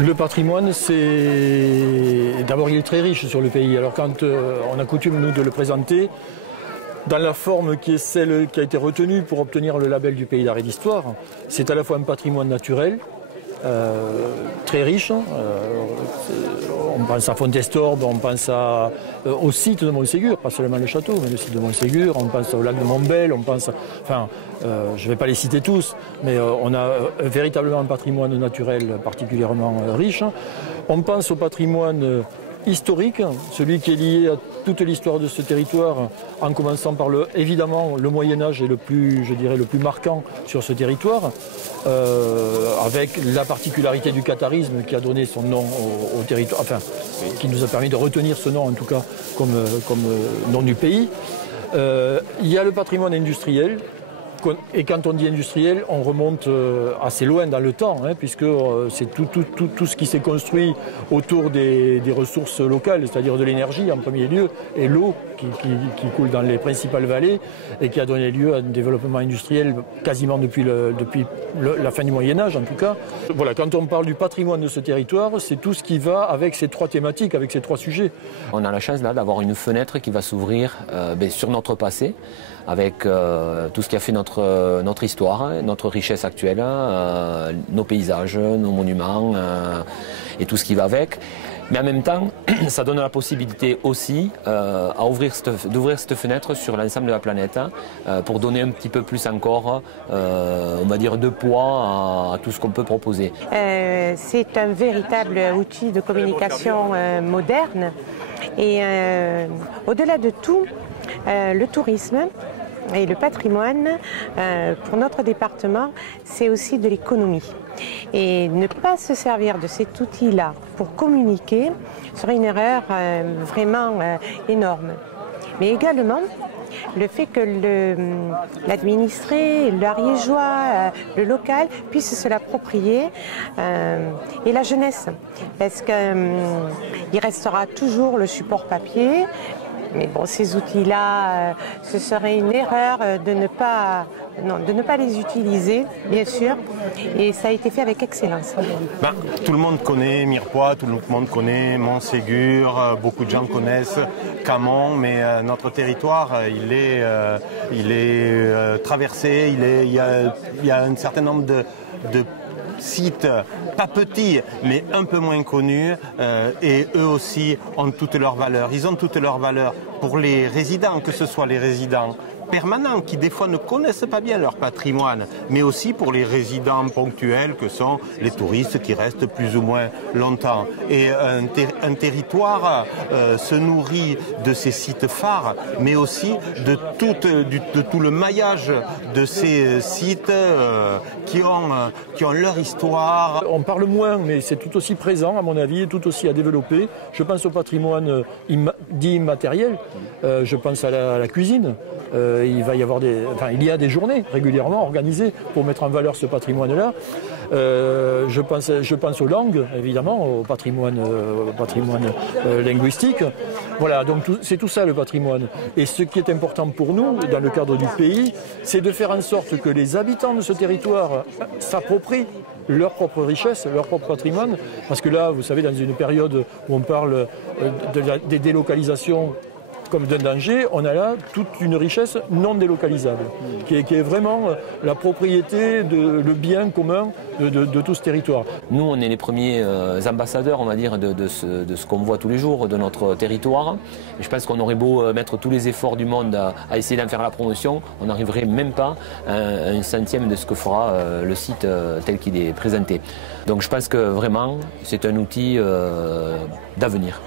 Le patrimoine, d'abord, il est très riche sur le pays. Alors quand on a coutume, nous, de le présenter dans la forme qui est celle qui a été retenue pour obtenir le label du pays d'art et d'histoire, c'est à la fois un patrimoine naturel, très riche. On pense à Fontestorbe, on pense au site de Montségur, pas seulement le château, mais le site de Montségur, on pense au lac de Montbel, on pense, je ne vais pas les citer tous, mais on a véritablement un patrimoine naturel particulièrement riche. On pense au patrimoine historique, celui qui est lié à toute l'histoire de ce territoire, en commençant par évidemment le Moyen-Âge est le plus marquant sur ce territoire, avec la particularité du catharisme qui a donné son nom au territoire, qui nous a permis de retenir ce nom en tout cas comme nom du pays. Il y a le patrimoine industriel. Et quand on dit industriel, on remonte assez loin dans le temps, puisque c'est tout ce qui s'est construit autour des ressources locales, c'est-à-dire de l'énergie en premier lieu, et l'eau qui coule dans les principales vallées, et qui a donné lieu à un développement industriel quasiment depuis la fin du Moyen-Âge en tout cas. Voilà, quand on parle du patrimoine de ce territoire, c'est tout ce qui va avec ces trois thématiques, avec ces trois sujets. On a la chance là d'avoir une fenêtre qui va s'ouvrir sur notre passé, avec tout ce qui a fait notre histoire, notre richesse actuelle, nos paysages, nos monuments et tout ce qui va avec. Mais en même temps, ça donne la possibilité aussi d'ouvrir cette fenêtre sur l'ensemble de la planète pour donner un petit peu plus encore, on va dire, de poids à tout ce qu'on peut proposer. C'est un véritable outil de communication moderne et au-delà de tout, le tourisme et le patrimoine, pour notre département, c'est aussi de l'économie. Et ne pas se servir de cet outil-là pour communiquer serait une erreur vraiment énorme. Mais également, le fait que l'administré, l'ariégeois, le local puisse se l'approprier, et la jeunesse, parce qu'il restera toujours le support papier. Mais bon, ces outils-là, ce serait une erreur de ne pas les utiliser, bien sûr, et ça a été fait avec excellence. Tout le monde connaît Mirepoix, tout le monde connaît Montségur, beaucoup de gens connaissent Camon, mais notre territoire, il est traversé, il y a un certain nombre de sites, pas petits, mais un peu moins connus, et eux aussi ont toutes leurs valeurs. Ils ont toutes leurs valeurs pour les résidents, que ce soit les résidents permanents qui des fois ne connaissent pas bien leur patrimoine, mais aussi pour les résidents ponctuels que sont les touristes qui restent plus ou moins longtemps. Et un territoire se nourrit de ces sites phares, mais aussi de tout le maillage de ces sites qui ont leur histoire. On parle moins, mais c'est tout aussi présent à mon avis, et tout aussi à développer. Je pense au patrimoine dit immatériel, je pense à la cuisine. Il y a des journées régulièrement organisées pour mettre en valeur ce patrimoine-là. Je pense aux langues, évidemment, au patrimoine linguistique. Voilà, donc c'est tout ça le patrimoine. Et ce qui est important pour nous, dans le cadre du pays, c'est de faire en sorte que les habitants de ce territoire s'approprient leur propre richesse, leur propre patrimoine. Parce que là, vous savez, dans une période où on parle des délocalisations comme d'un danger, on a là toute une richesse non délocalisable, qui est vraiment la propriété, le bien commun de tout ce territoire. Nous, on est les premiers ambassadeurs, on va dire, de ce qu'on voit tous les jours, de notre territoire. Et je pense qu'on aurait beau mettre tous les efforts du monde à essayer d'en faire la promotion, on n'arriverait même pas à un centième de ce que fera le site tel qu'il est présenté. Donc je pense que vraiment, c'est un outil d'avenir.